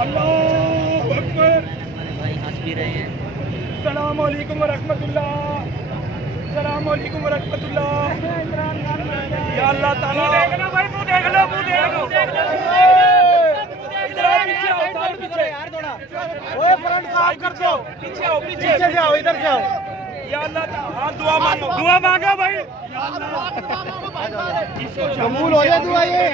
अल्लाहू अकबर। भाई हंस भी रहे हैं। अस्सलाम वालेकुम व रहमतुल्लाह। अस्सलाम वालेकुम व रहमतुल्लाह। या अल्लाह ताला देखना भाई, मुंह देख लो, मुंह देख लो। इधर आओ, पीछे आओ, सारे पीछे यार थोड़ा। ओए फ्रंट साफ कर दो, पीछे आओ, पीछे से आओ, इधर से आओ। या अल्लाह ताला दुआ मांगो, दुआ मांगो भाई। कबूल हो जाए दुआ ये।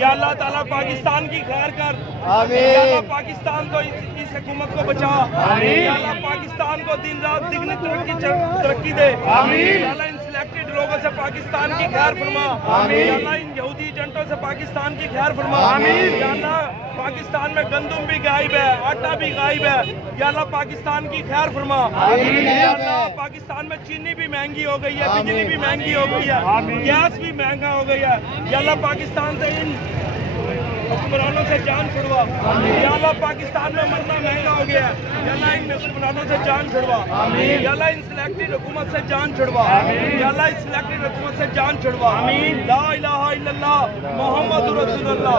या अल्लाह ताला पाकिस्तान की खैर कर। आमीन। या अल्लाह पाकिस्तान को इस हुकूमत को बचा। आमीन। या अल्लाह पाकिस्तान को दिन रात दिगनी तरक्की दे। आमीन। या अल्लाह इन सिलेक्टेड लोगों से पाकिस्तान की खैर फरमा। आमीन। या अल्लाह इन यहूदी एजेंटों से पाकिस्तान की खैर फरमा। आमीन। या अल्लाह पाकिस्तान में गंदम भी गायब है, आटा भी गायब है। या अल्लाह पाकिस्तान की खैर फरमा। आमीन। या अल्लाह पाकिस्तान में चीनी भी महंगी हो गई है, बिजली भी महंगी हो गई है, गैस भी महंगा हो गई है। या अल्लाह पाकिस्तान से इन हुक्मरानों से जान छुड़वा। या अल्लाह पाकिस्तान में मरना महंगा हो गया है। या अल्लाह इन हुक्मरानों से जान छुड़वा। या अल्लाह इन सिलेक्टेड हुकूमत से जान छुड़वा। या अल्लाह इस सिलेक्टेड हुकूमत से जान छुड़वा। ला इलाहा इल्लल्लाह मुहम्मदुर रसूलुल्लाह।